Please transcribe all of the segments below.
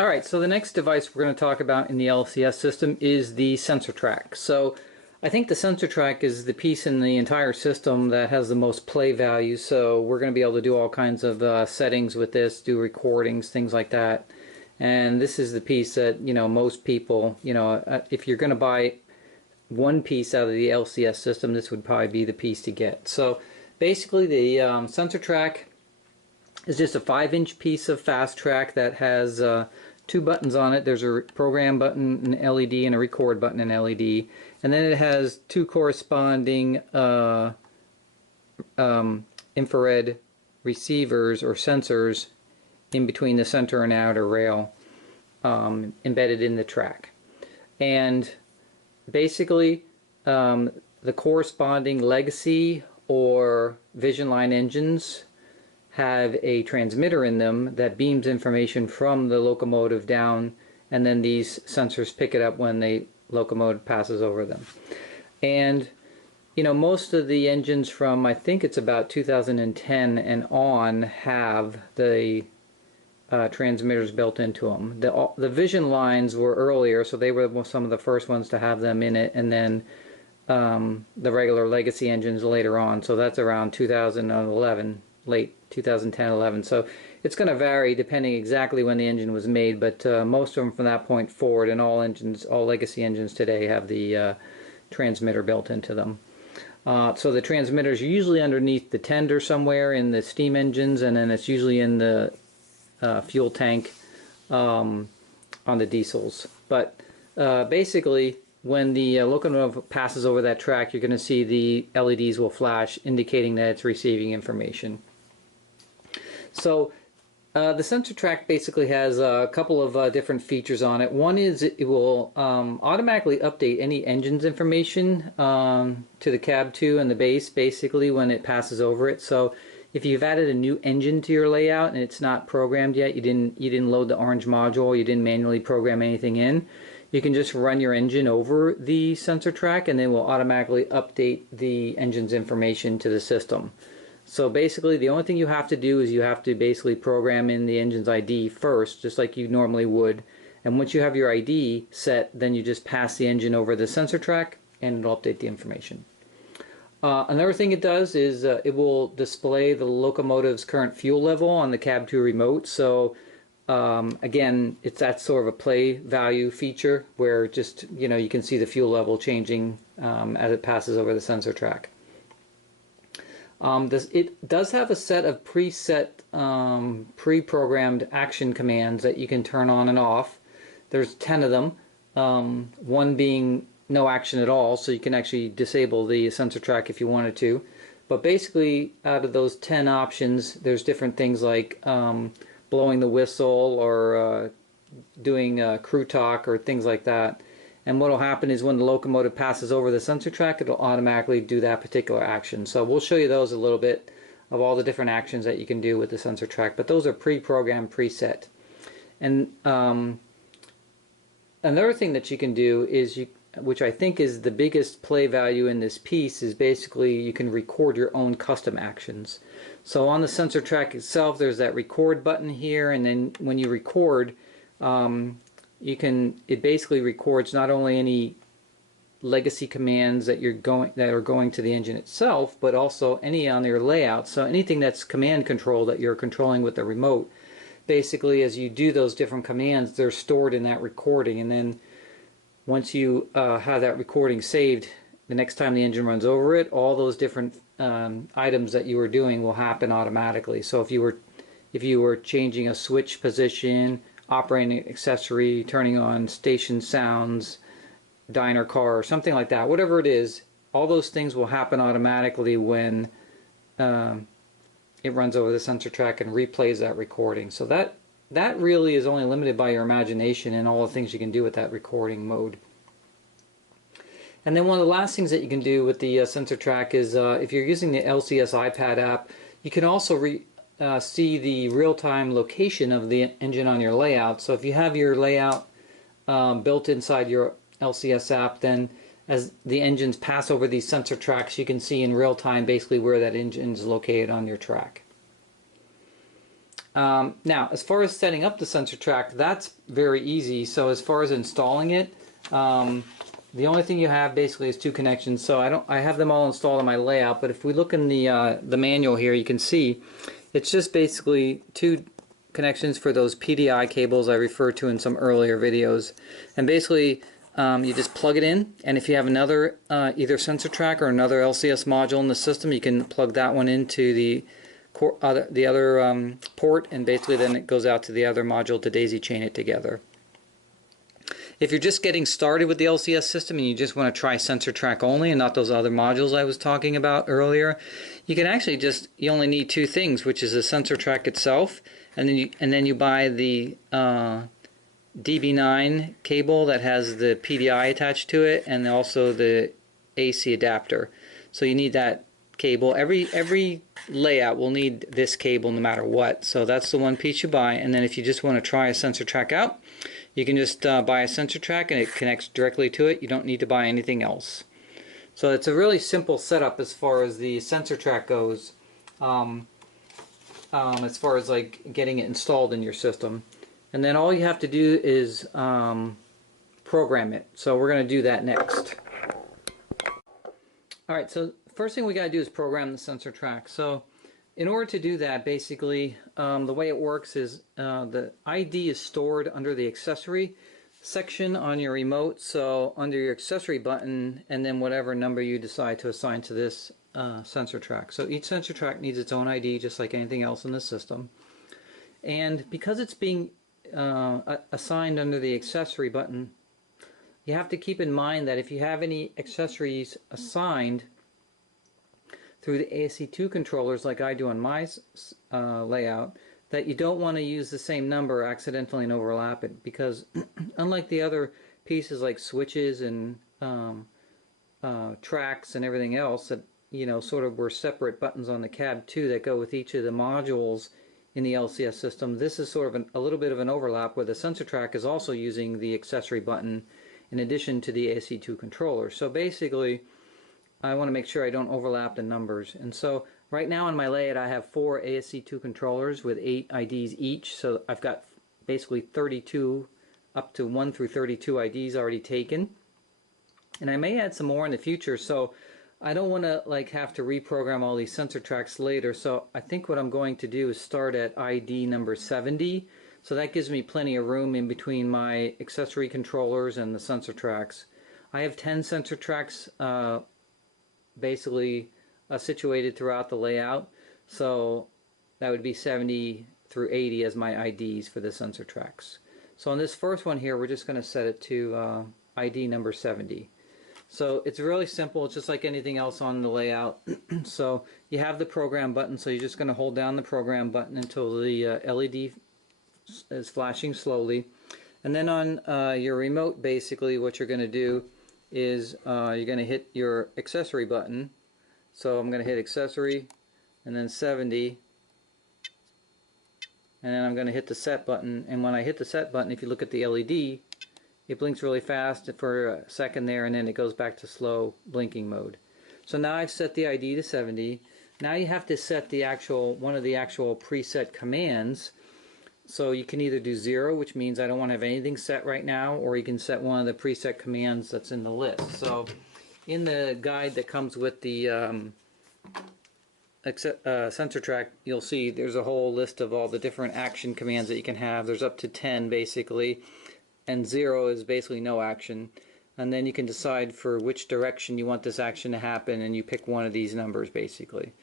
Alright, so the next device we're going to talk about in the LCS system is the sensor track. So I think the sensor track is the piece in the entire system that has the most play value, so we're going to be able to do all kinds of settings with this, do recordings, things like that. And this is the piece that, most people, if you're going to buy one piece out of the LCS system, this would probably be the piece to get. So basically the sensor track is just a 5-inch piece of fast track that has two buttons on it. There's a program button, an LED, and a record button, an LED. And then it has two corresponding infrared receivers or sensors in between the center and outer rail embedded in the track. And basically the corresponding legacy or Vision Line engines have a transmitter in them that beams information from the locomotive down, and then these sensors pick it up when the locomotive passes over them. And most of the engines from, I think it's about 2010 and on, have the transmitters built into them. The Vision Lines were earlier, so they were some of the first ones to have them in it, and then the regular legacy engines later on, so that's around 2011, late 2010-11. So it's going to vary depending exactly when the engine was made, but most of them from that point forward, and all legacy engines today have the transmitter built into them. So the transmitters are usually underneath the tender somewhere in the steam engines, and then it's usually in the fuel tank on the diesels. But basically, when the locomotive passes over that track, you're going to see the LEDs will flash indicating that it's receiving information. So the sensor track basically has a couple of different features on it. One is it will automatically update any engines information to the cab 2 and the base basically when it passes over it. So if you've added a new engine to your layout and it's not programmed yet, you didn't load the orange module, you didn't manually program anything in, you can just run your engine over the sensor track and then will automatically update the engine's information to the system. So basically the only thing you have to do is you have to basically program in the engine's ID first, just like you normally would. And once you have your ID set, then you just pass the engine over the sensor track and it'll update the information. Another thing it does is it will display the locomotive's current fuel level on the cab 2 remote. So again, that's sort of a play value feature where just you can see the fuel level changing as it passes over the sensor track. It does have a set of preset pre-programmed action commands that you can turn on and off. There's 10 of them, one being no action at all, so you can actually disable the sensor track if you wanted to. But basically out of those 10 options, there's different things like blowing the whistle or doing crew talk or things like that. And what will happen is when the locomotive passes over the sensor track, it'll automatically do that particular action. So we'll show you those a little bit of all the different actions that you can do with the sensor track, but those are pre-programmed, preset. And another thing that you can do is, which I think is the biggest play value in this piece, is basically you can record your own custom actions. So on the sensor track itself, there's that record button here, and then when you record, it basically records not only any legacy commands that are going to the engine itself, but also any on your layout. So anything that's command control that you're controlling with the remote, basically as you do those different commands, they're stored in that recording, and then once you have that recording saved, the next time the engine runs over it, all those different items that you were doing will happen automatically. So if you were changing a switch position, operating an accessory, turning on station sounds, diner car, or something like that, whatever it is, all those things will happen automatically when it runs over the sensor track and replays that recording. So that really is only limited by your imagination and all the things you can do with that recording mode. And then one of the last things that you can do with the sensor track is if you're using the LCS iPad app, you can also see the real-time location of the engine on your layout. So if you have your layout built inside your LCS app, then as the engines pass over these sensor tracks, you can see in real time basically where that engine is located on your track. Now, as far as setting up the sensor track, that's very easy. So as far as installing it, the only thing you have basically is two connections. So I have them all installed on my layout. But if we look in the manual here, you can see it's just basically two connections for those PDI cables I referred to in some earlier videos. And basically, you just plug it in, and if you have another either sensor track or another LCS module in the system, you can plug that one into the other port, and basically then it goes out to the other module to daisy chain it together. If you're just getting started with the LCS system and you just want to try sensor track only and not those other modules I was talking about earlier, you can actually you only need two things, which is the sensor track itself, and then you buy the DB9 cable that has the PDI attached to it, and also the AC adapter. So you need that cable. Every layout will need this cable no matter what. So that's the one piece you buy, and then if you just want to try a sensor track out, you can just buy a sensor track and it connects directly to it. You don't need to buy anything else. So it's a really simple setup as far as the sensor track goes, as far as like getting it installed in your system. And then all you have to do is program it. So we're going to do that next. Alright, so first thing we got to do is program the sensor track. So in order to do that, basically, the way it works is the ID is stored under the accessory section on your remote. So under your accessory button, and then whatever number you decide to assign to this sensor track. So each sensor track needs its own ID, just like anything else in the system. And because it's being assigned under the accessory button, you have to keep in mind that if you have any accessories assigned through the ASC2 controllers like I do on my layout, that you don't want to use the same number accidentally and overlap it, because unlike the other pieces like switches and tracks and everything else that sort of were separate buttons on the cab too that go with each of the modules in the LCS system, this is sort of a little bit of an overlap where the sensor track is also using the accessory button in addition to the ASC2 controller. So basically, I want to make sure I don't overlap the numbers. And so right now on my layout I have 4 ASC2 controllers with 8 IDs each. So I've got basically 32 up to 1 through 32 IDs already taken. And I may add some more in the future, so I don't want to have to reprogram all these sensor tracks later. So I think what I'm going to do is start at ID number 70. So that gives me plenty of room in between my accessory controllers and the sensor tracks. I have 10 sensor tracks basically situated throughout the layout. So that would be 70 through 80 as my IDs for the sensor tracks. So on this first one here, we're just going to set it to ID number 70. So it's really simple. It's just like anything else on the layout. So you have the program button, so you're just going to hold down the program button until the LED is flashing slowly. And then on your remote, basically what you're going to do is you're going to hit your accessory button. So I'm going to hit accessory and then 70, and then I'm going to hit the set button. And when I hit the set button, if you look at the LED, it blinks really fast for a second there, and then it goes back to slow blinking mode. So now I've set the ID to 70. Now you have to set the one of the actual preset commands. So you can either do 0, which means I don't want to have anything set right now, or you can set one of the preset commands that's in the list. So in the guide that comes with the sensor track, you'll see there's a whole list of all the different action commands that you can have. There's up to 10 basically, and 0 is basically no action. And then you can decide for which direction you want this action to happen, and you pick one of these numbers basically.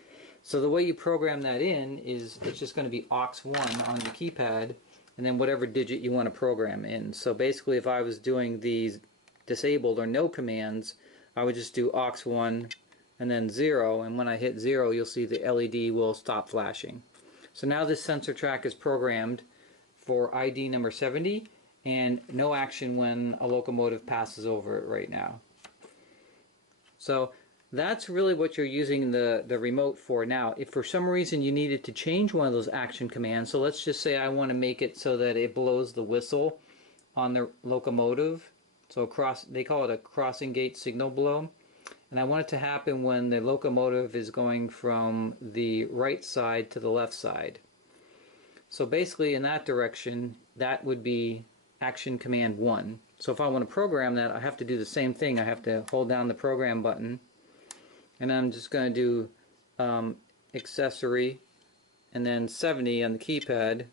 So the way you program that in is it's just going to be aux1 on the keypad, and then whatever digit you want to program in. So basically if I was doing these disabled or no commands, I would just do aux1 and then 0, and when I hit 0 you'll see the LED will stop flashing. So now this sensor track is programmed for ID number 70 and no action when a locomotive passes over it right now. So that's really what you're using the remote for. Now, if for some reason you needed to change one of those action commands, so let's just say I want to make it so that it blows the whistle on the locomotive. So they call it a crossing gate signal blow. And I want it to happen when the locomotive is going from the right side to the left side. So basically in that direction, that would be action command 1. So if I want to program that, I have to do the same thing. I have to hold down the program button, and I'm just going to do accessory and then 70 on the keypad,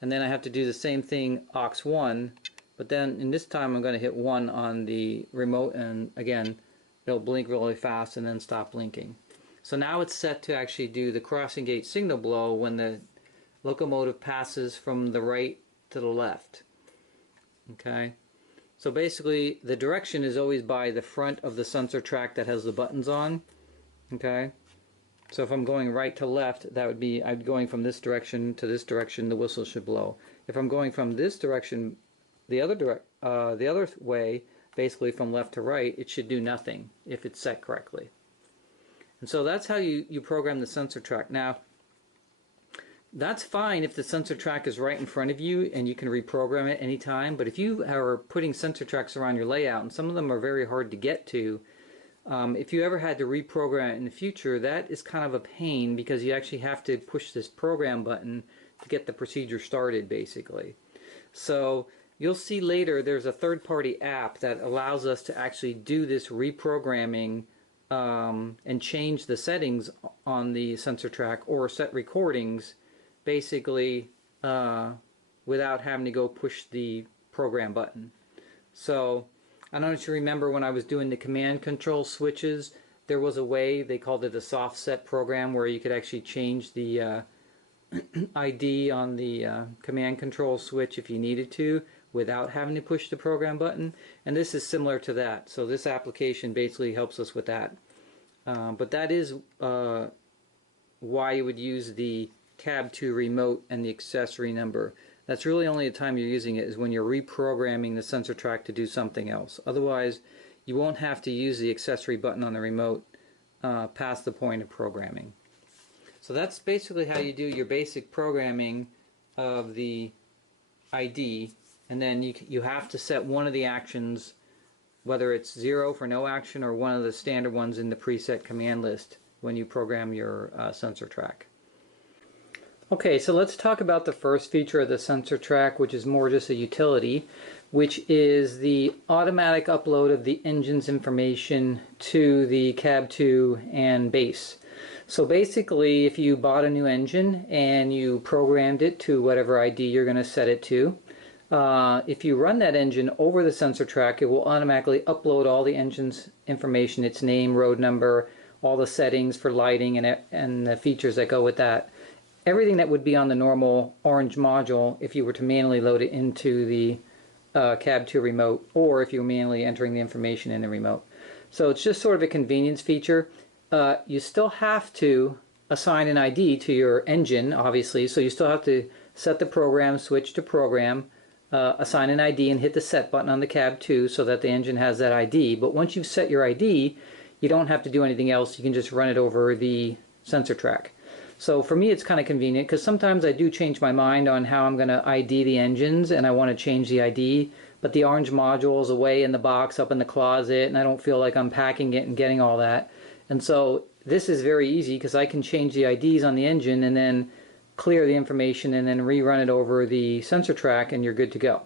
and then I have to do the same thing aux 1, but then in this time I'm going to hit 1 on the remote, and again it'll blink really fast and then stop blinking. So now it's set to actually do the crossing gate signal blow when the locomotive passes from the right to the left. Okay, so basically the direction is always by the front of the sensor track that has the buttons on. Okay, so if I'm going right to left, that would be, I'm going from this direction to this direction, the whistle should blow. If I'm going from this direction the other way, basically from left to right, it should do nothing if it's set correctly. And so that's how you program the sensor track. Now, that's fine if the sensor track is right in front of you and you can reprogram it anytime, but if you are putting sensor tracks around your layout, and some of them are very hard to get to, if you ever had to reprogram it in the future, that is kind of a pain, because you actually have to push this program button to get the procedure started, basically. So you'll see later there's a third-party app that allows us to actually do this reprogramming and change the settings on the sensor track or set recordings, basically without having to go push the program button. So I don't know if you remember when I was doing the command control switches, there was a way, they called it a soft set program, where you could actually change the ID on the command control switch if you needed to without having to push the program button. And this is similar to that. So this application basically helps us with that. But that is why you would use the cab 2 remote and the accessory number. That's really only the time you're using it is when you're reprogramming the sensor track to do something else. Otherwise, you won't have to use the accessory button on the remote past the point of programming. So that's basically how you do your basic programming of the ID, and then you have to set one of the actions, whether it's 0 for no action or one of the standard ones in the preset command list when you program your sensor track. Okay, so let's talk about the first feature of the sensor track, which is more just a utility, which is the automatic upload of the engine's information to the cab 2 and base. So basically, if you bought a new engine and you programmed it to whatever ID you're going to set it to, if you run that engine over the sensor track, it will automatically upload all the engine's information, its name, road number, all the settings for lighting and the features that go with that. Everything that would be on the normal orange module if you were to manually load it into the cab 2 remote, or if you were manually entering the information in the remote. So it's just sort of a convenience feature. You still have to assign an ID to your engine, obviously, so you still have to set the program, switch to program, assign an ID, and hit the set button on the cab 2 so that the engine has that ID. But once you've set your ID, you don't have to do anything else. You can just run it over the sensor track. So for me, it's kind of convenient, because sometimes I do change my mind on how I'm going to ID the engines, and I want to change the ID, but the orange module is away in the box up in the closet, and I don't feel like unpacking it and getting all that. And so this is very easy, because I can change the IDs on the engine and then clear the information and then rerun it over the sensor track, and you're good to go.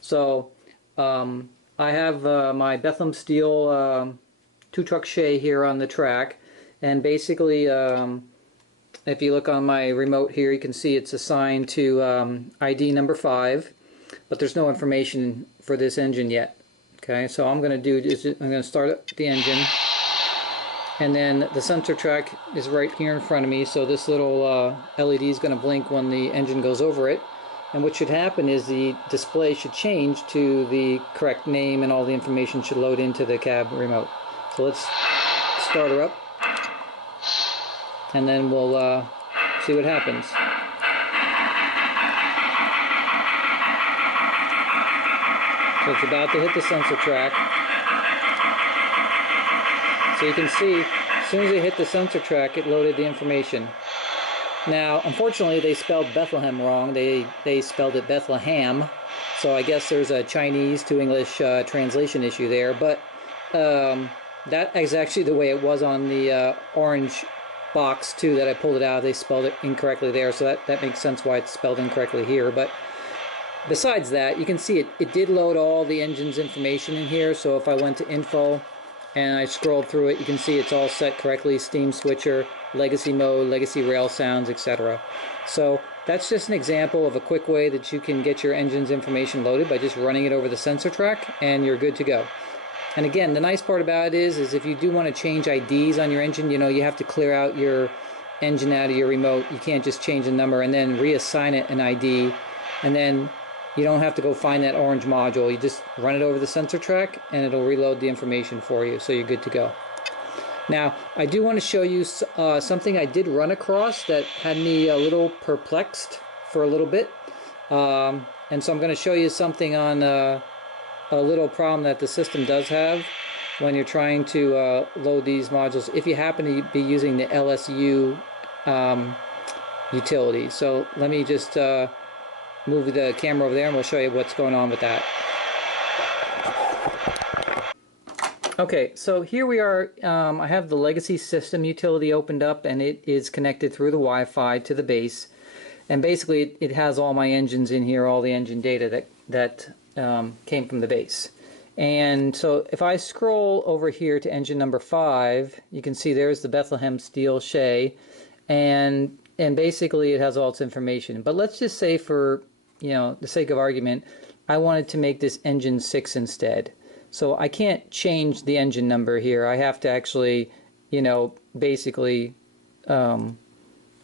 So I have my Bethlehem Steel 2-truck Shay here on the track, and basically if you look on my remote here, you can see it's assigned to ID number 5, but there's no information for this engine yet. Okay, so all I'm going to do is I'm going to start up the engine, and then the sensor track is right here in front of me, so this little LED is going to blink when the engine goes over it. And what should happen is the display should change to the correct name, and all the information should load into the cab remote. So let's start her up, and then we'll see what happens. So it's about to hit the sensor track. So you can see, as soon as it hit the sensor track, it loaded the information. Now, unfortunately, they spelled Bethlehem wrong. They spelled it Bethlehem. So I guess there's a Chinese to English translation issue there. But that is actually the way it was on the orange box too that I pulled it out, they spelled it incorrectly there, so that makes sense why it's spelled incorrectly here. But besides that, you can see it did load all the engine's information in here. So if I went to info and I scrolled through it, you can see it's all set correctly: steam switcher, legacy mode, legacy rail sounds, etc. So that's just an example of a quick way that you can get your engine's information loaded by just running it over the sensor track, and you're good to go. And again, the nice part about it is if you do want to change IDs on your engine, you know, you have to clear out your engine out of your remote. You can't just change the number and then reassign it an ID, and then you don't have to go find that orange module. You just run it over the sensor track and it'll reload the information for you, so you're good to go. Now, I do want to show you something I did run across that had me a little perplexed for a little bit. And so I'm going to show you something on a little problem that the system does have when you're trying to load these modules, if you happen to be using the LSU utility. So let me just move the camera over there and we'll show you what's going on with that. Okay, so here we are. I have the legacy system utility opened up, and it is connected through the Wi-Fi to the base. And basically it has all my engines in here, all the engine data that came from the base. And so if I scroll over here to engine number 5, you can see there's the Bethlehem Steel Shea, and basically it has all its information. But let's just say, for the sake of argument, I wanted to make this engine 6 instead. So I can't change the engine number here. I have to actually, basically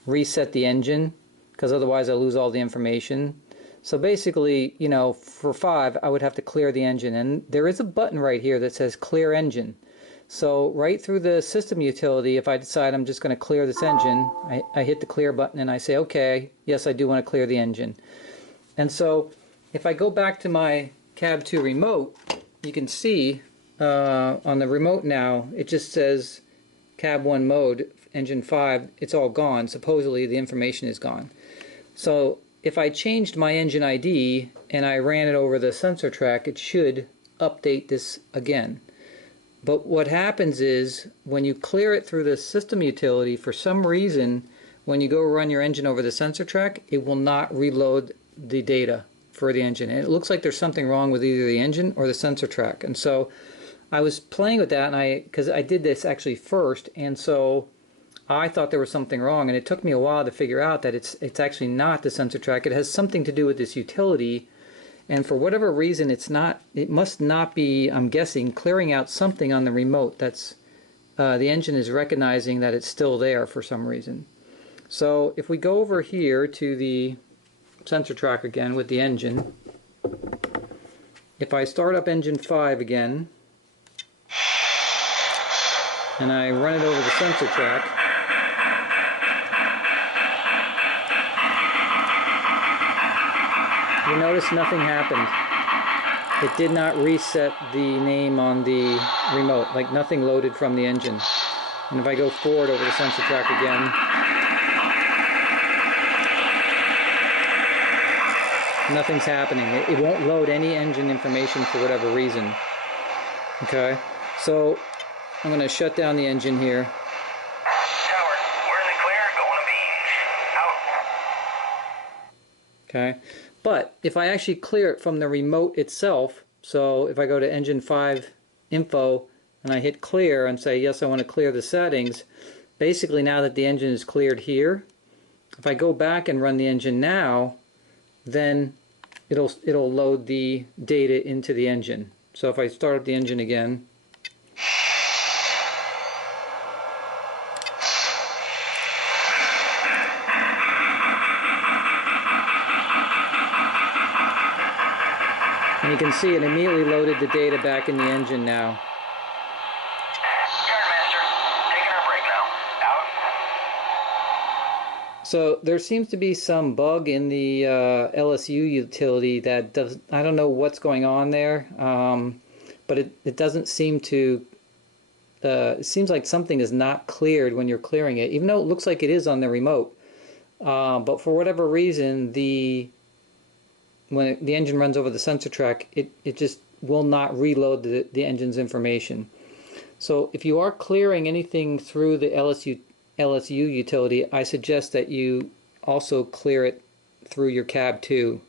reset the engine, because otherwise I lose all the information. So basically, for 5, I would have to clear the engine. And there is a button right here that says clear engine. So right through the system utility, if I decide I'm just going to clear this engine, I hit the clear button and I say, okay, yes, I do want to clear the engine. And so if I go back to my Cab 2 remote, you can see on the remote now, it just says Cab 1 mode, engine 5, it's all gone. Supposedly the information is gone. So if I changed my engine ID and I ran it over the sensor track, it should update this again. But what happens is when you clear it through the system utility, for some reason, when you go run your engine over the sensor track, it will not reload the data for the engine. And it looks like there's something wrong with either the engine or the sensor track. And so I was playing with that, and because I did this actually first, and so I thought there was something wrong, and it took me a while to figure out that it's actually not the sensor track. It has something to do with this utility, and for whatever reason it must not be, I'm guessing, clearing out something on the remote that's the engine is recognizing that it's still there for some reason. So if we go over here to the sensor track again with the engine, if I start up engine 5 again and I run it over the sensor track, you notice nothing happened. It did not reset the name on the remote, like nothing loaded from the engine. And if I go forward over the sensor track again, nothing's happening. It won't load any engine information for whatever reason. Okay, so I'm going to shut down the engine here. Tower, we're in the clear, going to beam. Out. Okay, but if I actually clear it from the remote itself, so if I go to engine 5 info and I hit clear and say yes, I want to clear the settings, basically now that the engine is cleared here, if I go back and run the engine now, then it'll load the data into the engine. So if I start up the engine again, and you can see it immediately loaded the data back in the engine now. Yardmaster, taking our break now. Out. So there seems to be some bug in the LSU utility that does, I don't know what's going on there, but it doesn't seem to, it seems like something is not cleared when you're clearing it, even though it looks like it is on the remote. But for whatever reason, when the engine runs over the sensor track, it just will not reload the engine's information. So if you are clearing anything through the LSU LSU utility, I suggest that you also clear it through your cab 2.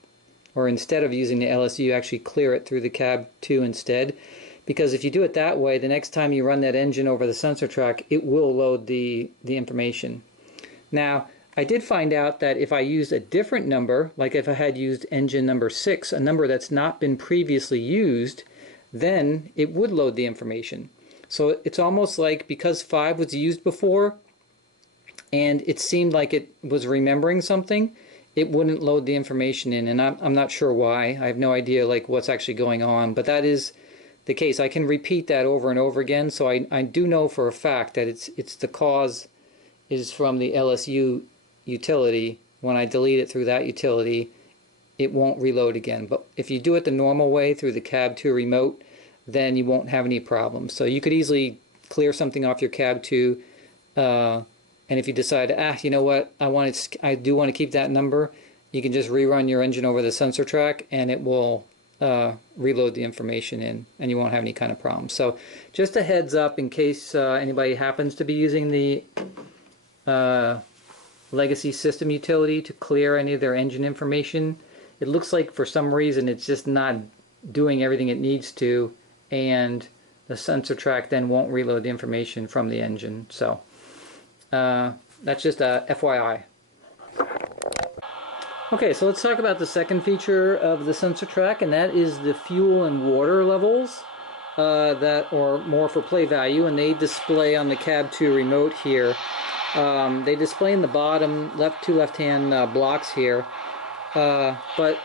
Or instead of using the LSU, actually clear it through the cab 2 instead. Because if you do it that way, the next time you run that engine over the sensor track, it will load the information. Now, I did find out that if I used a different number, like if I had used engine number 6, a number that's not been previously used, then it would load the information. So it's almost like because 5 was used before and it seemed like it was remembering something, it wouldn't load the information in, and I'm not sure why. I have no idea like what's actually going on, but that is the case. I can repeat that over and over again, so I do know for a fact that it's the cause is from the LSU utility. When I delete it through that utility, it won't reload again. But if you do it the normal way through the cab 2 remote, then you won't have any problems. So you could easily clear something off your cab 2, and if you decide, you know what, I do want to keep that number, you can just rerun your engine over the sensor track and it will reload the information in, and you won't have any kind of problem. So just a heads up in case anybody happens to be using the legacy system utility to clear any of their engine information. It looks like for some reason it's just not doing everything it needs to, and the sensor track then won't reload the information from the engine. So that's just a FYI. Okay, so let's talk about the second feature of the sensor track, and that is the fuel and water levels that are more for play value, and they display on the cab 2 remote here. They display in the bottom two left-hand blocks here, but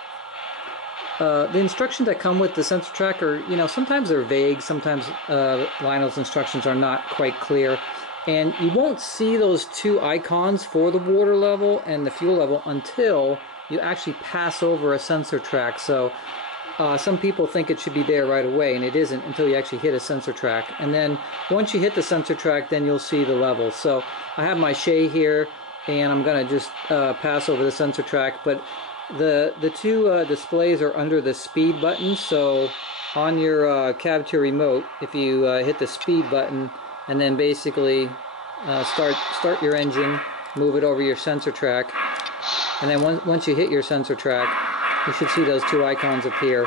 the instructions that come with the sensor track are, sometimes they're vague, sometimes Lionel's instructions are not quite clear. And you won't see those two icons for the water level and the fuel level until you actually pass over a sensor track. So some people think it should be there right away, and it isn't until you actually hit a sensor track. And then once you hit the sensor track, then you'll see the levels. So I have my Shay here, and I'm going to just pass over the sensor track. But the two displays are under the speed button. So on your cab 2 remote, if you hit the speed button, and then basically start your engine, move it over your sensor track, and then once you hit your sensor track, you should see those two icons appear.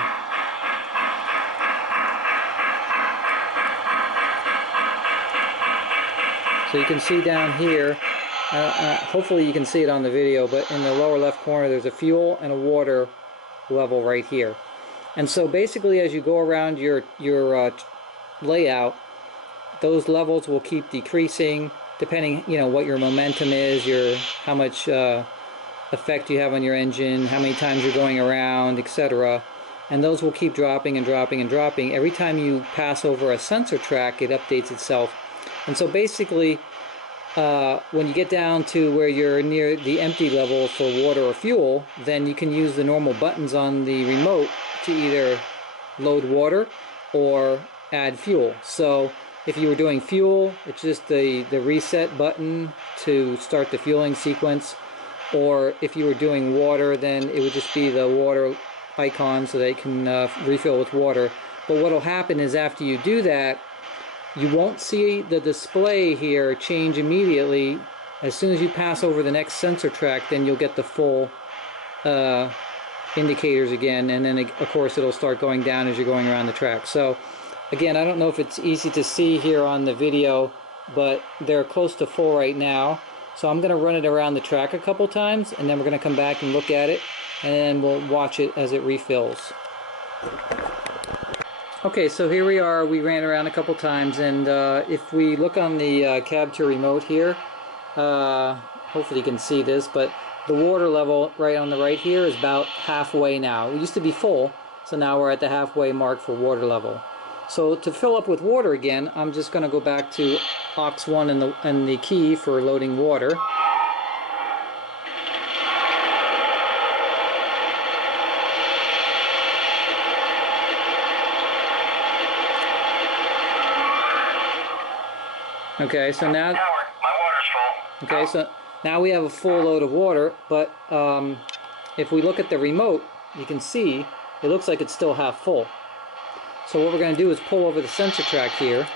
So you can see down here, hopefully you can see it on the video, but in the lower left corner there's a fuel and a water level right here. And so basically as you go around your layout, those levels will keep decreasing depending, what your momentum is, how much effect you have on your engine, how many times you're going around, etc. And those will keep dropping and dropping and dropping. Every time you pass over a sensor track, it updates itself. And so basically, when you get down to where you're near the empty level for water or fuel, then you can use the normal buttons on the remote to either load water or add fuel. So if you were doing fuel, it's just the reset button to start the fueling sequence. Or if you were doing water, then it would just be the water icon so they can refill with water. But what will happen is after you do that, you won't see the display here change immediately. As soon as you pass over the next sensor track, then you'll get the full indicators again, and then of course it'll start going down as you're going around the track. So again, I don't know if it's easy to see here on the video, but they're close to full right now. So I'm going to run it around the track a couple times, and then we're going to come back and look at it, and then we'll watch it as it refills. Okay, so here we are. We ran around a couple times, and if we look on the cab 2 remote here, hopefully you can see this, but the water level right on the right here is about halfway now. It used to be full, so now we're at the halfway mark for water level. So to fill up with water again, I'm just going to go back to aux 1 and the key for loading water. Okay, so now, Howard, my water's full. okay, so now we have a full load of water, but if we look at the remote, you can see it looks like it's still half full. So what we're going to do is pull over the sensor track here.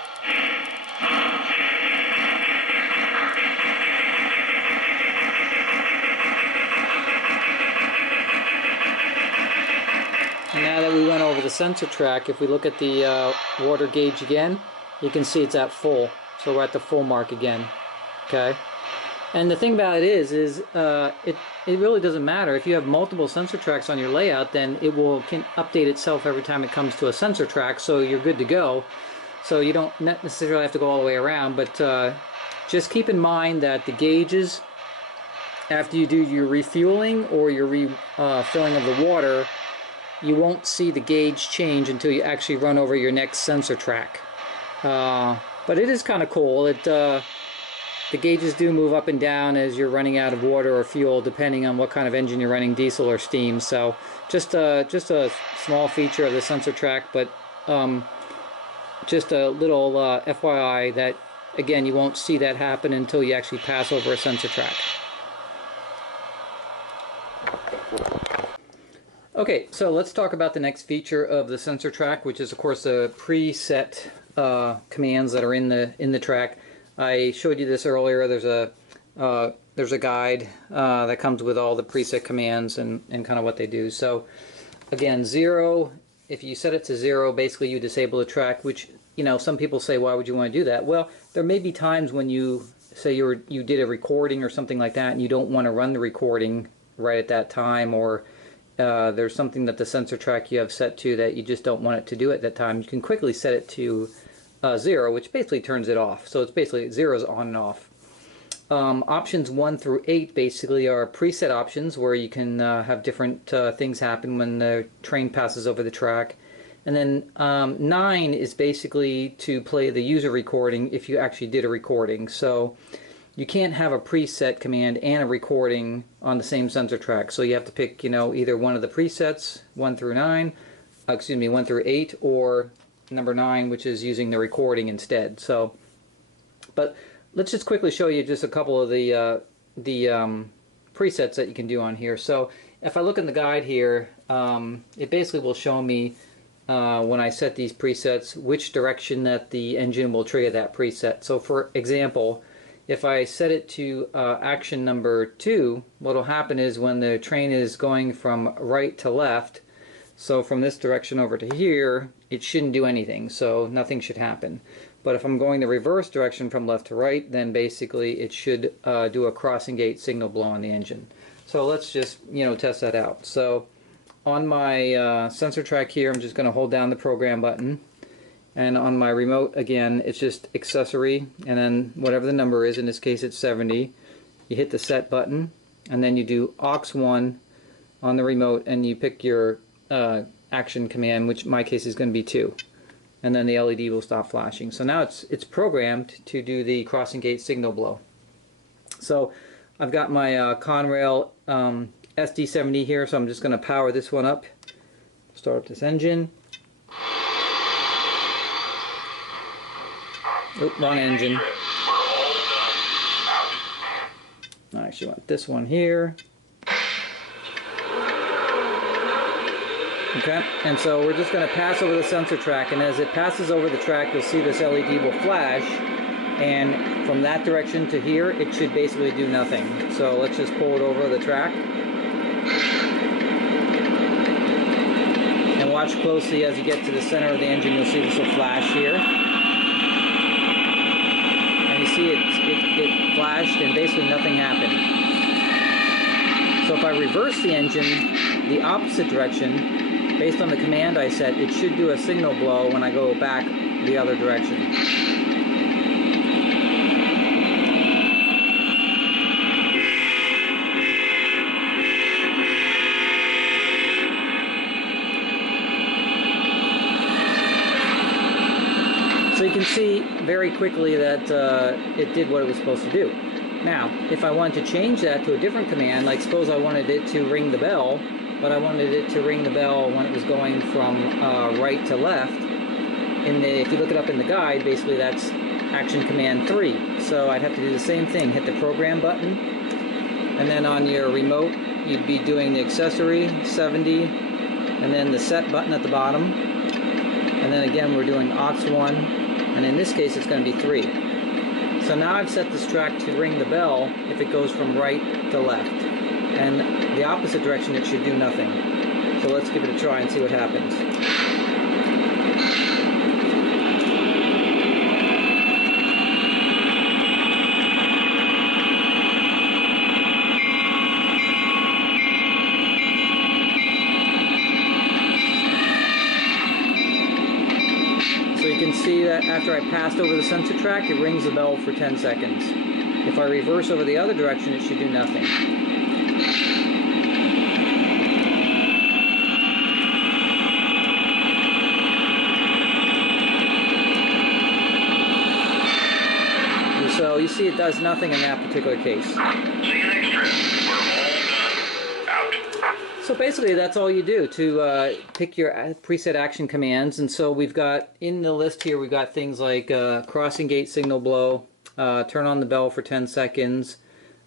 now that we went over the sensor track, if we look at the water gauge again, you can see it's at full. So we're at the full mark again. Okay. And the thing about it is it really doesn't matter. If you have multiple sensor tracks on your layout, then it can update itself every time it comes to a sensor track, so you're good to go. So you don't necessarily have to go all the way around, but just keep in mind that the gauges, after you do your refueling or your refilling of the water, you won't see the gauge change until you actually run over your next sensor track. But it is kind of cool. The gauges do move up and down as you're running out of water or fuel, depending on what kind of engine you're running, diesel or steam. So just a small feature of the sensor track, but just a little FYI that, again, you won't see that happen until you actually pass over a sensor track. Okay, so let's talk about the next feature of the sensor track, which is, of course, the preset commands that are in the track. I showed you this earlier. There's a guide that comes with all the preset commands and kind of what they do. So again, 0, if you set it to 0, basically you disable the track, which, you know, some people say, why would you want to do that? Well, there may be times when you say you did a recording or something like that and you don't want to run the recording right at that time, or there's something that the sensor track you have set to that you just don't want it to do at that time. You can quickly set it to 0, which basically turns it off. So it's basically 0 is on and off. Options 1 through 8 basically are preset options where you can have different things happen when the train passes over the track. And then 9 is basically to play the user recording if you actually did a recording. So you can't have a preset command and a recording on the same sensor track. So you have to pick, you know, either one of the presets, 1 through 8, or number 9, which is using the recording instead. So, but let's just quickly show you just a couple of the presets that you can do on here. So if I look in the guide here, it basically will show me when I set these presets which direction that the engine will trigger that preset. So for example, if I set it to action number 2, what will happen is when the train is going from right to left, so from this direction over to here, it shouldn't do anything, so nothing should happen. But if I'm going the reverse direction from left to right, then basically it should do a crossing gate signal blow on the engine. So let's just, you know, test that out. So on my sensor track here, I'm just going to hold down the program button. And on my remote, again, it's just accessory, and then whatever the number is, in this case it's 70. You hit the set button, and then you do aux1 on the remote, and you pick your action command, which in my case is going to be 2, and then the LED will stop flashing. So now it's programmed to do the crossing gate signal blow. So I've got my Conrail SD70 here, so I'm just going to power this one up, start up this engine. Oop, wrong engine. I actually want this one here. Okay, and so we're just going to pass over the sensor track, and as it passes over the track, you'll see this LED will flash, and from that direction to here, it should basically do nothing. So let's just pull it over the track. And watch closely as you get to the center of the engine, you'll see this will flash here. And you see it flashed, and basically nothing happened. So if I reverse the engine the opposite direction, based on the command I set, it should do a signal blow when I go back the other direction. So you can see very quickly that it did what it was supposed to do. Now, if I wanted to change that to a different command, like suppose I wanted it to ring the bell, but I wanted it to ring the bell when it was going from right to left, if you look it up in the guide, basically that's action command 3. So I'd have to do the same thing, hit the program button, and then on your remote you'd be doing the accessory 70, and then the set button at the bottom, and then again we're doing aux1, and in this case it's going to be 3. So now I've set this track to ring the bell if it goes from right to left, and the opposite direction it should do nothing. So let's give it a try and see what happens. So you can see that after I passed over the sensor track, it rings the bell for 10 seconds. If I reverse over the other direction, it should do nothing. So you see it does nothing in that particular case. See you next trip. We're all done. Out. So basically that's all you do to pick your preset action commands. And so we've got, in the list here, we've got things like crossing gate signal blow, turn on the bell for 10 seconds.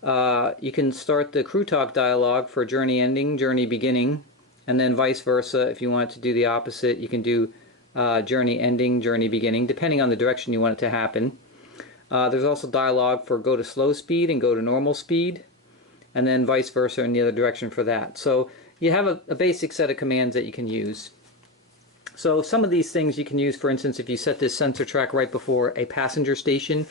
You can start the crew talk dialog for journey ending, journey beginning, and then vice versa. If you want to do the opposite, you can do journey ending, journey beginning, depending on the direction you want it to happen. There's also dialogue for go to slow speed and go to normal speed, and then vice versa in the other direction for that. So you have a basic set of commands that you can use. So some of these things you can use, for instance, if you set this sensor track right before a passenger station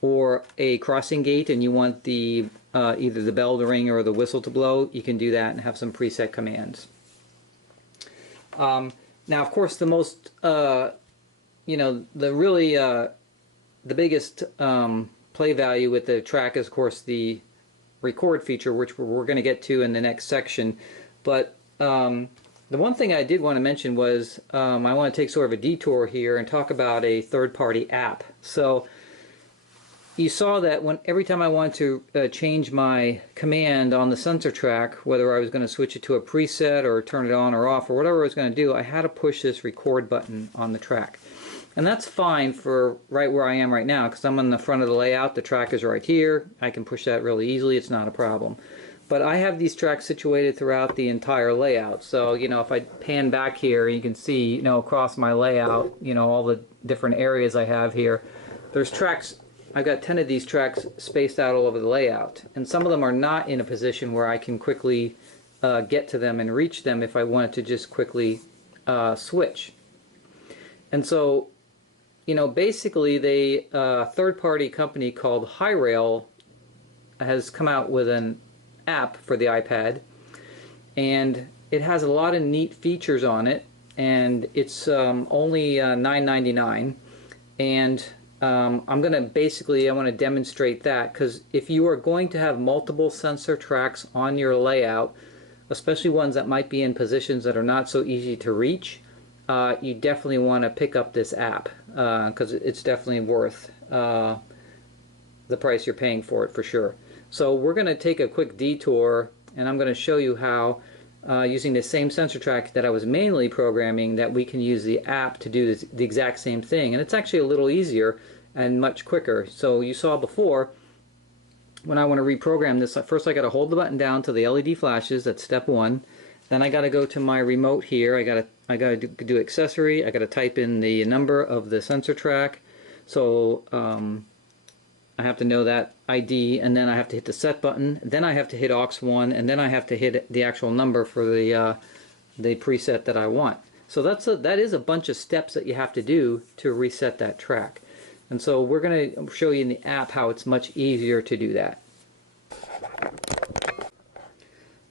or a crossing gate and you want the either the bell to ring or the whistle to blow, you can do that and have some preset commands. Now, of course, the most, the biggest play value with the track is, of course, the record feature, which we're going to get to in the next section. But the one thing I did want to mention was I want to take sort of a detour here and talk about a third-party app. So you saw that every time I wanted to change my command on the sensor track, whether I was going to switch it to a preset or turn it on or off or whatever I was going to do, I had to push this record button on the track. And that's fine for right where I am right now because I'm on the front of the layout. The track is right here. I can push that really easily. It's not a problem. But I have these tracks situated throughout the entire layout. So, if I pan back here, you can see, across my layout, all the different areas I have here. There's tracks. I've got 10 of these tracks spaced out all over the layout. And some of them are not in a position where I can quickly get to them and reach them if I wanted to just quickly switch. And so, basically, a third-party company called Hyrail has come out with an app for the iPad, and it has a lot of neat features on it, and it's only $9.99. And I want to demonstrate that, because if you are going to have multiple sensor tracks on your layout, especially ones that might be in positions that are not so easy to reach, you definitely want to pick up this app because it's definitely worth the price you're paying for it, for sure. So we're going to take a quick detour, and I'm going to show you how using the same sensor track that I was manually programming, that we can use the app to do the exact same thing. And it's actually a little easier and much quicker. So you saw before, when I want to reprogram this, first I got to hold the button down till the LED flashes. That's step one. Then I got to go to my remote here. I got to do accessory. I got to type in the number of the sensor track. So I have to know that ID, and then I have to hit the set button. Then I have to hit aux1, and then I have to hit the actual number for the preset that I want. So that is a bunch of steps that you have to do to reset that track. And so we're going to show you in the app how it's much easier to do that.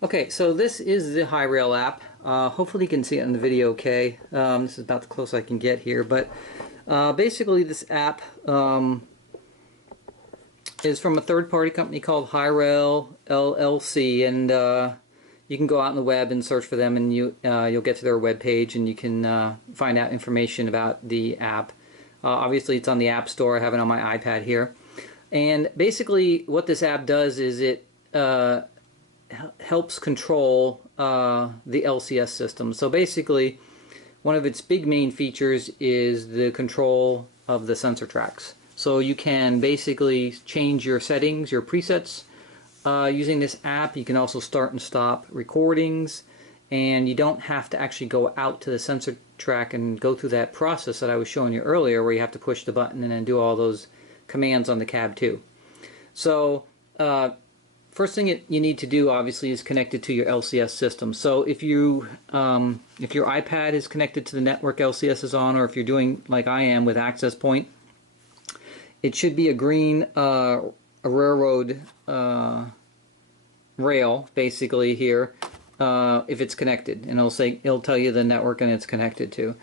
Okay, so this is the Hyrail app. Hopefully you can see it in the video okay. This is about the closest I can get here. But basically this app is from a third-party company called Hyrail LLC. And you can go out on the web and search for them, and you'll get to their web page, and you can find out information about the app. Obviously it's on the App Store. I have it on my iPad here. And basically what this app does is it helps control the LCS system. So basically, one of its big main features is the control of the sensor tracks. So you can basically change your settings, your presets, using this app. You can also start and stop recordings, and you don't have to actually go out to the sensor track and go through that process that I was showing you earlier, where you have to push the button and then do all those commands on the cab too. So first thing you need to do obviously is connect it to your LCS system. So if your iPad is connected to the network LCS is on, or if you're doing like I am with Access Point, it should be a green a railroad rail basically here if it's connected, and it'll tell you the network and it's connected to.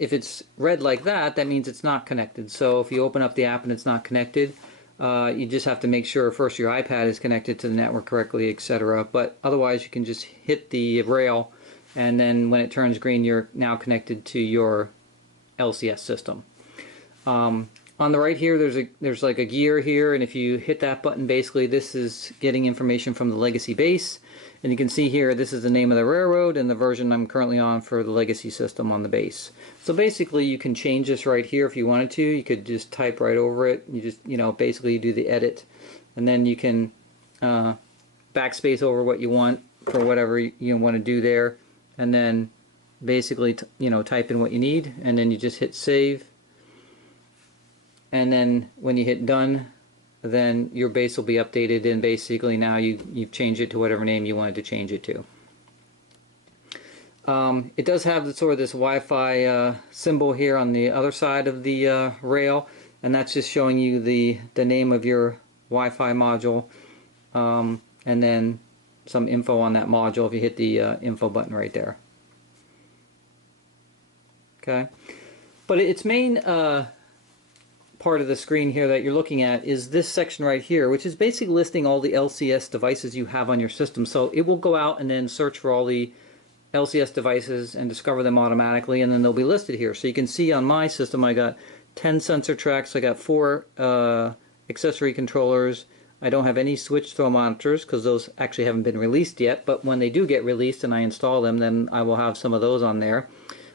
If it's red like that, that means it's not connected. So if you open up the app and it's not connected, you just have to make sure first your iPad is connected to the network correctly, etc. But otherwise, you can just hit the rail, and then when it turns green, you're now connected to your LCS system. On the right here, there's like a gear here, and if you hit that button, basically this is getting information from the legacy base. And you can see here, this is the name of the railroad and the version I'm currently on for the legacy system on the base. So basically you can change this right here if you wanted to. You could just type right over it. You just, basically do the edit. And then you can backspace over what you want for whatever you want to do there. And then basically, type in what you need. And then you just hit save. And then when you hit done, then your base will be updated, and basically now you've changed it to whatever name you wanted to change it to. It does have this Wi-Fi symbol here on the other side of the rail, and that's just showing you the name of your Wi-Fi module, and then some info on that module if you hit the info button right there. Okay, but its main part of the screen here that you're looking at is this section right here, which is basically listing all the LCS devices you have on your system. So it will go out and then search for all the LCS devices and discover them automatically, and then they'll be listed here. So you can see on my system I got 10 sensor tracks, I got 4 accessory controllers. I don't have any switch throw monitors because those actually haven't been released yet, but when they do get released and I install them, then I will have some of those on there.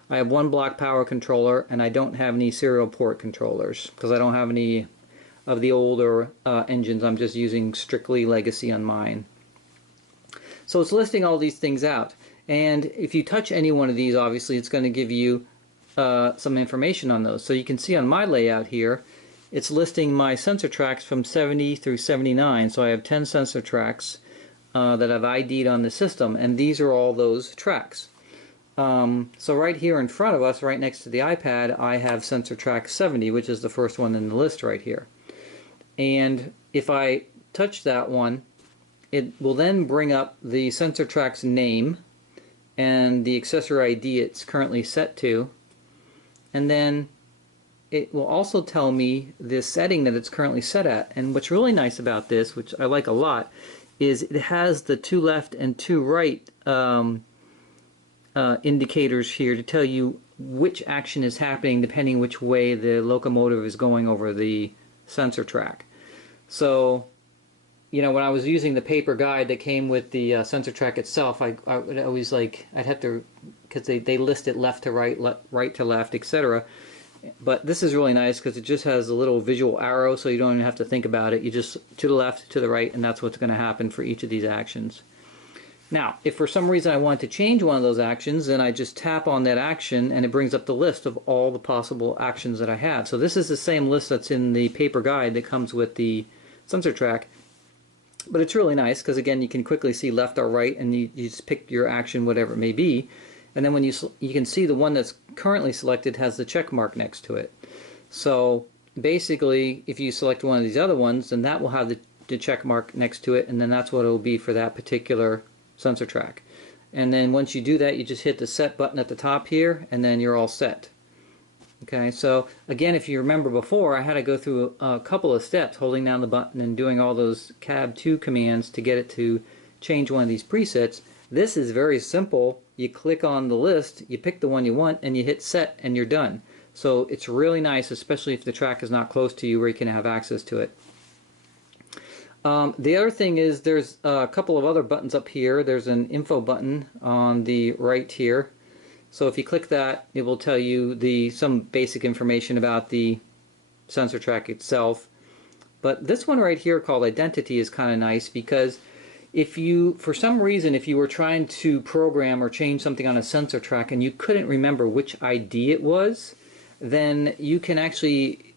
I have 1 block power controller, and I don't have any serial port controllers because I don't have any of the older engines. I'm just using strictly legacy on mine. So it's listing all these things out, and if you touch any one of these, obviously it's going to give you some information on those. So you can see on my layout here, it's listing my sensor tracks from 70 through 79. So I have 10 sensor tracks that I've ID'd on the system, and these are all those tracks. So right here in front of us, right next to the iPad, I have sensor track 70, which is the first one in the list right here. And if I touch that one, it will then bring up the sensor track's name and the accessory ID it's currently set to. And then it will also tell me the setting that it's currently set at. And what's really nice about this, which I like a lot, is it has the 2 left and 2 right indicators here to tell you which action is happening depending which way the locomotive is going over the sensor track. So, when I was using the paper guide that came with the sensor track itself, I would always I'd have to, because they list it left to right, right to left, etc. But this is really nice because it just has a little visual arrow, so you don't even have to think about it. You just to the left, to the right, and that's what's going to happen for each of these actions. Now, if for some reason I want to change one of those actions, then I just tap on that action and it brings up the list of all the possible actions that I have. So this is the same list that's in the paper guide that comes with the sensor track. But it's really nice because, again, you can quickly see left or right, and you just pick your action, whatever it may be. And then when you can see the one that's currently selected has the check mark next to it. So basically, if you select one of these other ones, then that will have the check mark next to it, and then that's what it will be for that particular sensor track. And then once you do that, you just hit the set button at the top here, and then you're all set. Okay, so again, if you remember before, I had to go through a couple of steps holding down the button and doing all those cab2 commands to get it to change one of these presets. This is very simple. You click on the list, you pick the one you want, and you hit set, and you're done. So it's really nice, especially if the track is not close to you where you can have access to it. The other thing is there's a couple of other buttons up here. There's an info button on the right here. So if you click that, it will tell you some basic information about the sensor track itself. But this one right here called Identity is kind of nice because if you, for some reason, if you were trying to program or change something on a sensor track and you couldn't remember which ID it was, then you can actually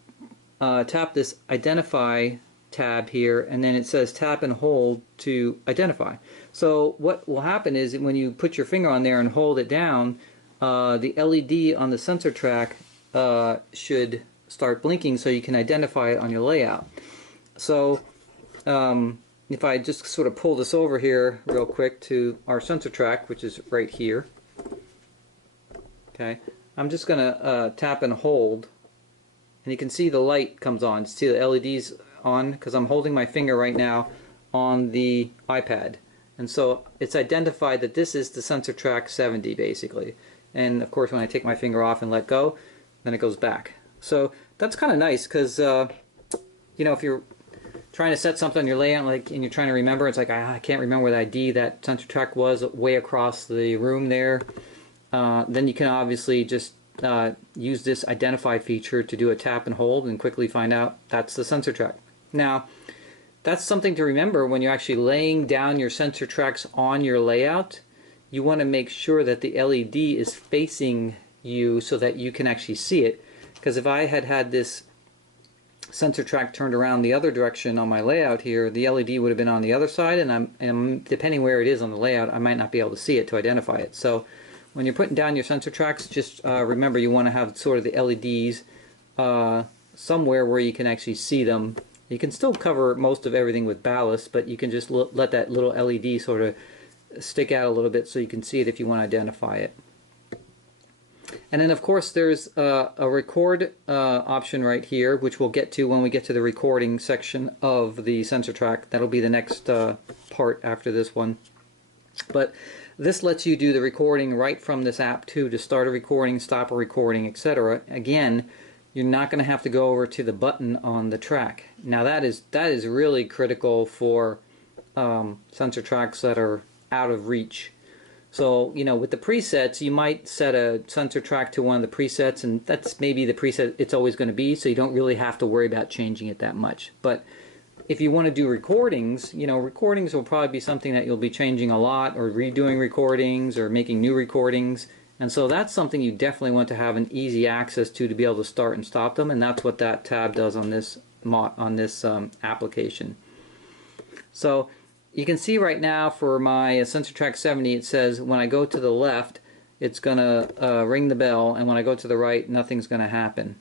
tap this Identify tab here, and then it says tap and hold to identify. So what will happen is when you put your finger on there and hold it down, the LED on the sensor track should start blinking so you can identify it on your layout. So if I just sort of pull this over here real quick to our sensor track, which is right here, okay, I'm just going to tap and hold, and you can see the light comes on. See the LEDs on because I'm holding my finger right now on the iPad, and so it's identified that this is the sensor track 70 basically. And of course when I take my finger off and let go, then it goes back. So that's kind of nice because you know, if you're trying to set something on your layout, like, and you're trying to remember, it's like I can't remember where the ID that sensor track was way across the room there, then you can obviously just use this identify feature to do a tap and hold and quickly find out that's the sensor track. Now that's something to remember when you're actually laying down your sensor tracks on your layout. You want to make sure that the LED is facing you so that you can actually see it, because if I had this sensor track turned around the other direction on my layout here, the LED would have been on the other side, and I'm depending where it is on the layout, I might not be able to see it to identify it. So when you're putting down your sensor tracks, just remember you want to have sort of the LEDs somewhere where you can actually see them. You can still cover most of everything with ballast, but you can just let that little LED sort of stick out a little bit so you can see it if you want to identify it. And then of course there's a record option right here, which we'll get to when we get to the recording section of the sensor track. That'll be the next part after this one. But this lets you do the recording right from this app too, to start a recording, stop a recording, etc. Again, you're not going to have to go over to the button on the track. Now that is really critical for sensor tracks that are out of reach. So, you know, with the presets, you might set a sensor track to one of the presets, and that's maybe the preset it's always going to be, so you don't really have to worry about changing it that much. But if you want to do recordings, you know, recordings will probably be something that you'll be changing a lot, or redoing recordings, or making new recordings. And so that's something you definitely want to have an easy access to be able to start and stop them, and that's what that tab does on this application. So you can see right now for my sensor track 70, it says when I go to the left, it's going to ring the bell, and when I go to the right, nothing's going to happen.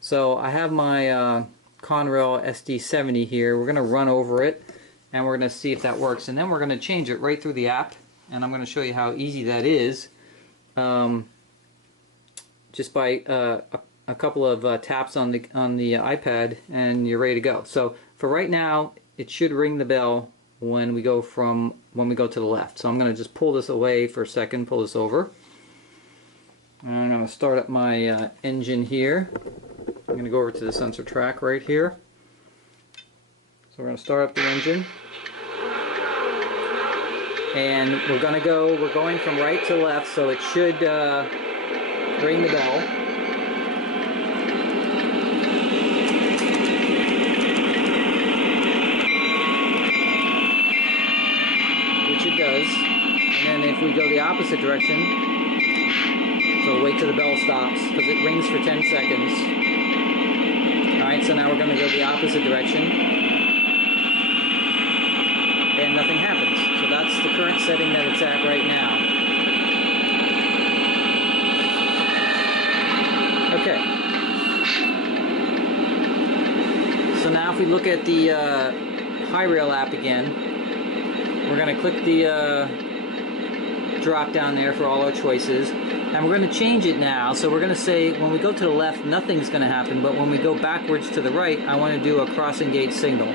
So I have my Hyrail SD70 here. We're going to run over it, and we're going to see if that works. And then we're going to change it right through the app, and I'm going to show you how easy that is. Just by a couple of taps on the iPad, and you're ready to go. So for right now, it should ring the bell when we go to the left. So I'm going to just pull this away for a second, pull this over. And I'm going to start up my engine here. I'm going to go over to the sensor track right here. So we're going to start up the engine. And we're going from right to left, so it should ring the bell. Which it does. And then if we go the opposite direction, so wait till the bell stops, because it rings for 10 seconds. Alright, so now we're going to go the opposite direction. And nothing happens. So that's the current setting that it's at right now. Okay. So now if we look at the Hyrail app again, we're going to click the drop down there for all our choices, and we're going to change it now. So we're going to say when we go to the left, nothing's going to happen, but when we go backwards to the right, I want to do a crossing gate signal.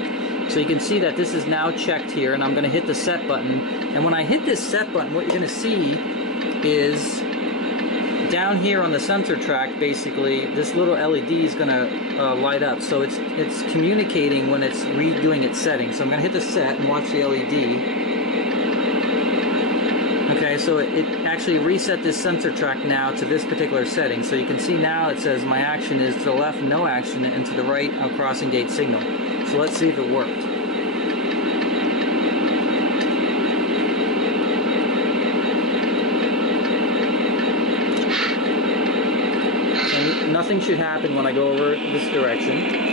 So you can see that this is now checked here, and I'm going to hit the set button. And when I hit this set button, what you're going to see is down here on the sensor track, basically, this little LED is going to light up. So it's communicating when it's redoing its settings. So I'm going to hit the set and watch the LED. Okay, so it actually reset this sensor track now to this particular setting. So you can see now it says my action is to the left, no action, and to the right, a crossing gate signal. So let's see if it worked. And nothing should happen when I go over this direction.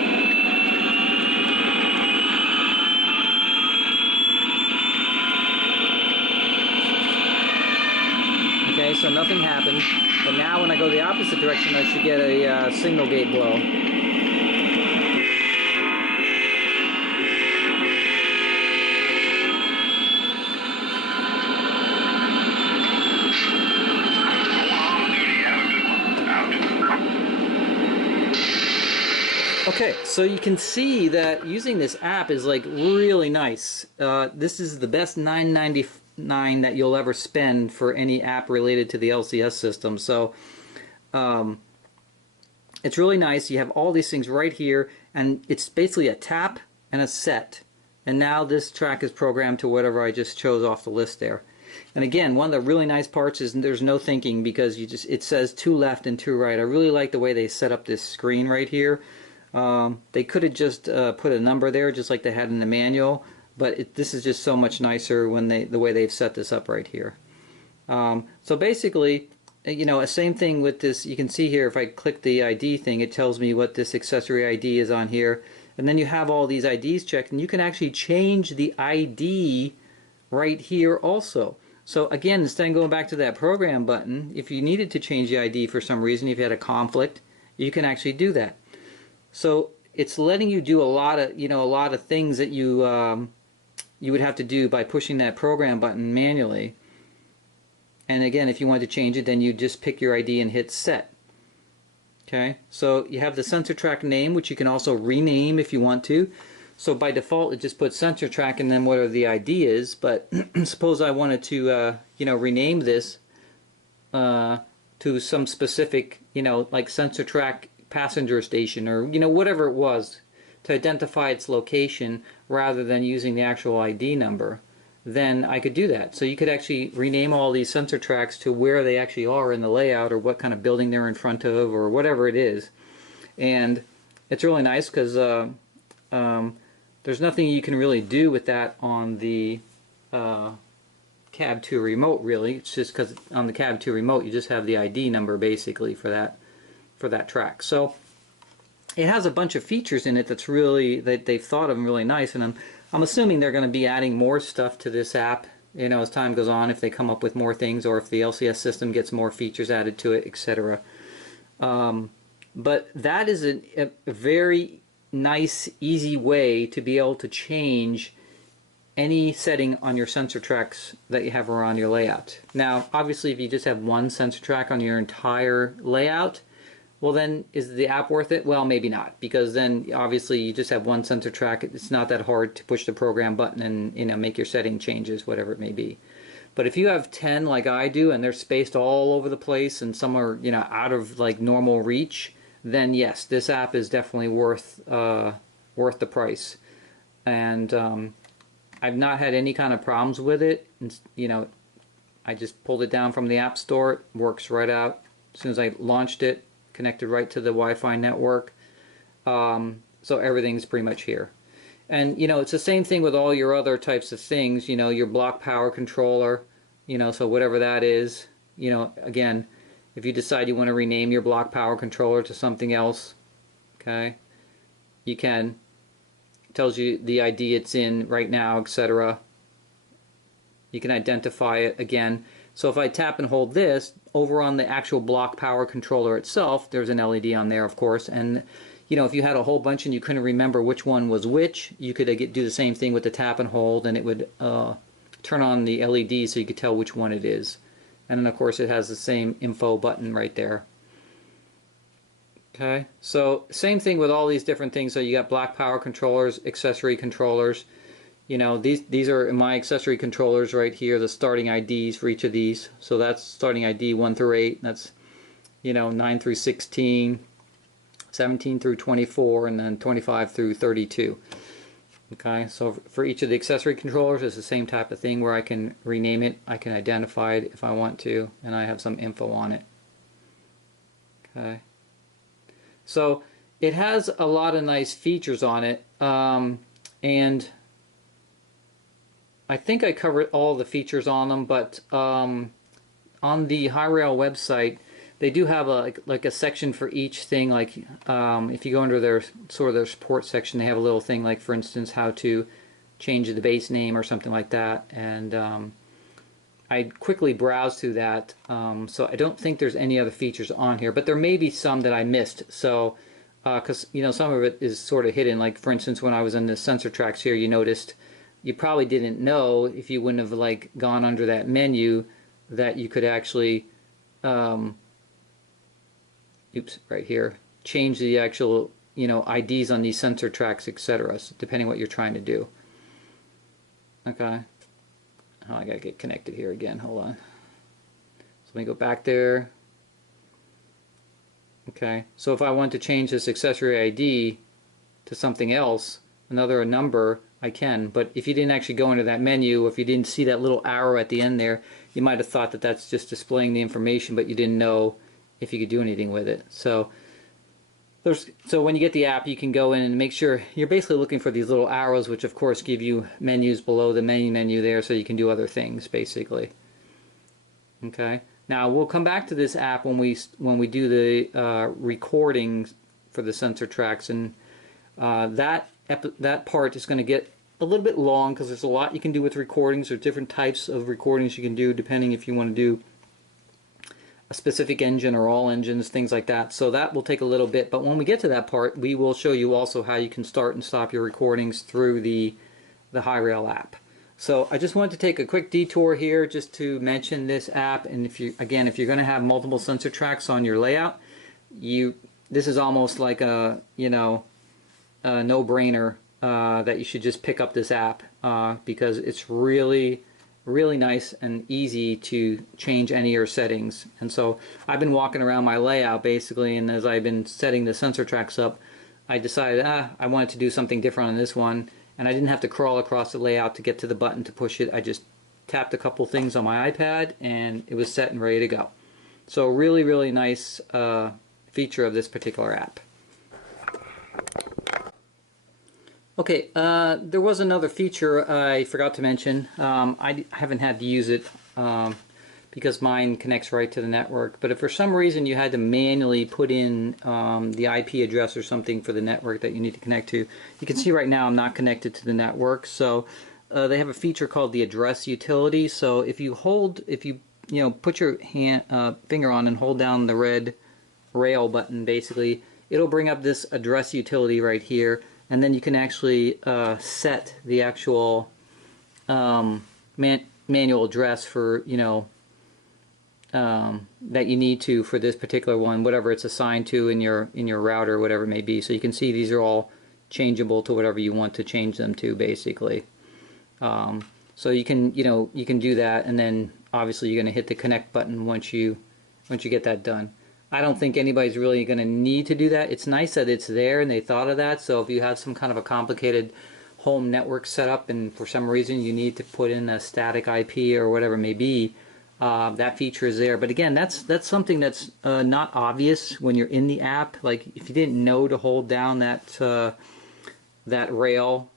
so nothing happened. But now when I go the opposite direction, I should get a signal gate blow. Okay, so you can see that using this app is like really nice. This is the best $9.99 that you'll ever spend for any app related to the LCS system. So it's really nice. You have all these things right here, and it's basically a tap and a set. And now this track is programmed to whatever I just chose off the list there. And again, one of the really nice parts is there's no thinking, because it says 2 left and 2 right. I really like the way they set up this screen right here. They could have just put a number there, just like they had in the manual, but this is just so much nicer when the way they've set this up right here. So basically, you know, same thing with this. You can see here, if I click the ID thing, it tells me what this accessory ID is on here, and then you have all these IDs checked, and you can actually change the ID right here also. So again, instead of going back to that program button, if you needed to change the ID for some reason, if you had a conflict, you can actually do that. So it's letting you do a lot of things that you would have to do by pushing that program button manually. And again, if you want to change it, then you just pick your ID and hit set. Okay, so you have the sensor track name, which you can also rename if you want to. So by default, it just puts sensor track and then whatever the ID is. But suppose I wanted to rename this to some specific, like sensor track passenger station, or whatever it was, to identify its location rather than using the actual ID number, then I could do that. So you could actually rename all these sensor tracks to where they actually are in the layout, or what kind of building they're in front of, or whatever it is. And it's really nice because there's nothing you can really do with that on the Cab 2 remote, really. It's just because on the Cab 2 remote you just have the ID number basically for that track. So it has a bunch of features in it that they've thought of really nice, and I'm assuming they're going to be adding more stuff to this app, as time goes on, if they come up with more things, or if the LCS system gets more features added to it, etc. But that is a very nice, easy way to be able to change any setting on your sensor tracks that you have around your layout. Now, obviously, if you just have one sensor track on your entire layout, well then, is the app worth it? Well, maybe not, because then obviously you just have one sensor track. It's not that hard to push the program button and make your setting changes, whatever it may be. But if you have 10 like I do, and they're spaced all over the place, and some are out of like normal reach, then yes, this app is definitely worth the price. And I've not had any kind of problems with it. And, I just pulled it down from the App Store. It works right out. As soon as I launched it, connected right to the Wi-Fi network, so everything's pretty much here. And it's the same thing with all your other types of things. Your block power controller, so whatever that is, again, if you decide you want to rename your block power controller to something else, okay, you can. It tells you the ID it's in right now, etc. You can identify it again. So if I tap and hold this, over on the actual block power controller itself, there's an LED on there, of course. And if you had a whole bunch and you couldn't remember which one was which, you could do the same thing with the tap and hold, and it would turn on the LED so you could tell which one it is. And then, of course, it has the same info button right there. Okay, so same thing with all these different things. So you got block power controllers, accessory controllers. These are my accessory controllers right here, the starting IDs for each of these. So that's starting ID 1 through 8. That's 9 through 16, 17 through 24, and then 25 through 32. Okay, so for each of the accessory controllers, it's the same type of thing where I can rename it, I can identify it if I want to, and I have some info on it. Okay, so it has a lot of nice features on it, and I think I covered all the features on them, but on the Hyrail website, they do have a section for each thing. Like if you go under their support section, they have a little thing, like for instance how to change the base name or something like that. And I quickly browsed through that, so I don't think there's any other features on here, but there may be some that I missed. So, because some of it is sort of hidden. Like for instance, when I was in the sensor tracks here, you noticed you probably didn't know if you wouldn't have like gone under that menu that you could actually, right here, change the actual IDs on these sensor tracks, etc. So depending what you're trying to do. Okay. Oh, I gotta get connected here again. Hold on. So let me go back there. Okay. So if I want to change this accessory ID to something else, another number, I can. But if you didn't actually go into that menu, if you didn't see that little arrow at the end there, you might have thought that that's just displaying the information, but you didn't know if you could do anything with it. So when you get the app, you can go in and make sure you're basically looking for these little arrows, which of course give you menus below the main menu there, so you can do other things basically. Okay. Now we'll come back to this app when we do the recordings for the sensor tracks, and that part is going to get a little bit long because there's a lot you can do with recordings. There's different types of recordings you can do depending if you want to do a specific engine or all engines, things like that. So that will take a little bit, but when we get to that part, we will show you also how you can start and stop your recordings through the Hyrail app. So I just wanted to take a quick detour here just to mention this app. And if you're going to have multiple sensor tracks on your layout, this is almost like a no-brainer that you should just pick up this app because it's really nice and easy to change any of your settings. And so I've been walking around my layout basically, and as I've been setting the sensor tracks up, I decided I wanted to do something different on this one, and I didn't have to crawl across the layout to get to the button to push it. I just tapped a couple things on my iPad and it was set and ready to go. So really nice feature of this particular app. Okay, there was another feature I forgot to mention. I haven't had to use it because mine connects right to the network. But if for some reason you had to manually put in the IP address or something for the network that you need to connect to, you can see right now I'm not connected to the network. So they have a feature called the address utility. So if you put your finger on and hold down the red rail button, basically, it'll bring up this address utility right here. And then you can actually set the actual manual address for that you need to for this particular one, whatever it's assigned to in your router, whatever it may be. So you can see these are all changeable to whatever you want to change them to, basically. So you can do that, and then obviously you're going to hit the connect button once you get that done. I don't think anybody's really going to need to do that. It's nice that it's there and they thought of that. So if you have some kind of a complicated home network setup and for some reason you need to put in a static IP or whatever it may be, that feature is there. But again, that's something that's not obvious when you're in the app. Like if you didn't know to hold down that rail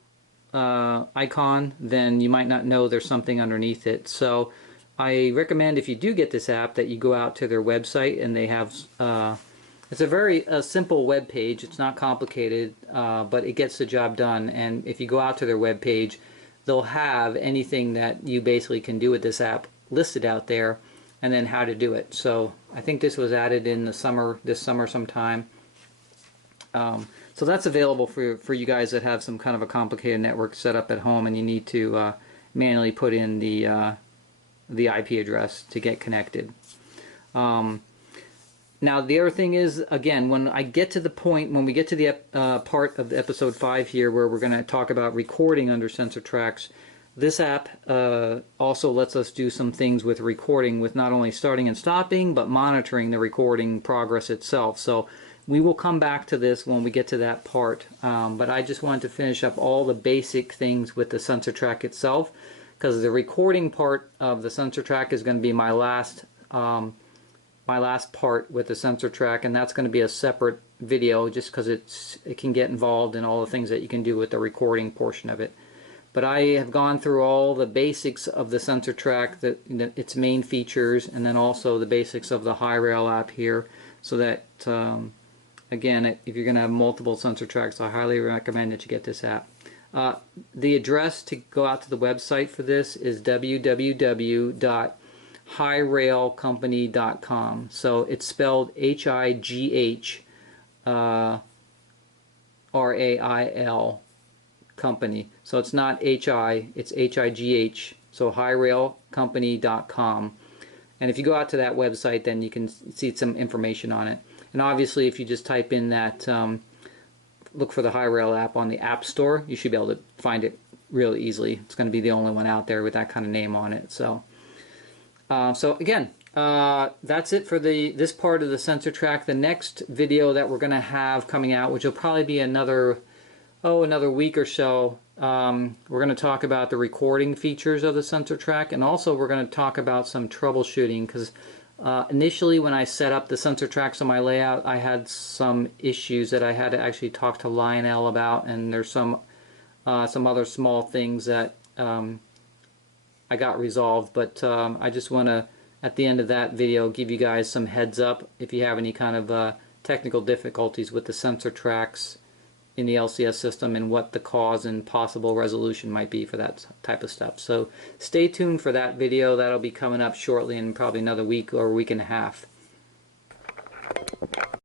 icon, then you might not know there's something underneath it. So I recommend if you do get this app that you go out to their website, and they have it's a very simple web page. It's not complicated, but it gets the job done. And if you go out to their web page, they'll have anything that you basically can do with this app listed out there, and then how to do it. So I think this was added in this summer sometime. So that's available for you guys that have some kind of a complicated network set up at home and you need to manually put in the IP address to get connected. Now the other thing is, again, when we get to the part of episode 5 here where we're going to talk about recording under sensor tracks, this app also lets us do some things with recording, with not only starting and stopping, but monitoring the recording progress itself. So we will come back to this when we get to that part, but I just wanted to finish up all the basic things with the sensor track itself, because the recording part of the sensor track is going to be my last part with the sensor track, and that's going to be a separate video just because it can get involved in all the things that you can do with the recording portion of it. But I have gone through all the basics of the sensor track, its main features, and then also the basics of the Hyrail app here, so that again, if you're going to have multiple sensor tracks, I highly recommend that you get this app. The address to go out to the website for this is www.hyrail.com. hyrailcompany.com. So it's spelled H-I-G-H R-A-I-L company. So it's not H-I, it's H-I-G-H. So hyrailcompany.com. And if you go out to that website, then you can see some information on it. And obviously, if you just type in that, look for the Hyrail app on the App Store, you should be able to find it really easily. It's going to be the only one out there with that kind of name on it. So again, that's it for this part of the sensor track. The next video that we're going to have coming out, which will probably be another week or so, we're going to talk about the recording features of the sensor track, and also we're going to talk about some troubleshooting, because initially when I set up the sensor tracks on my layout, I had some issues that I had to actually talk to Lionel about, and there's some other small things that I got resolved, but I just want to, at the end of that video, give you guys some heads up if you have any kind of technical difficulties with the sensor tracks in the LCS system, and what the cause and possible resolution might be for that type of stuff. So stay tuned for that video. That'll be coming up shortly in probably another week or a week and a half.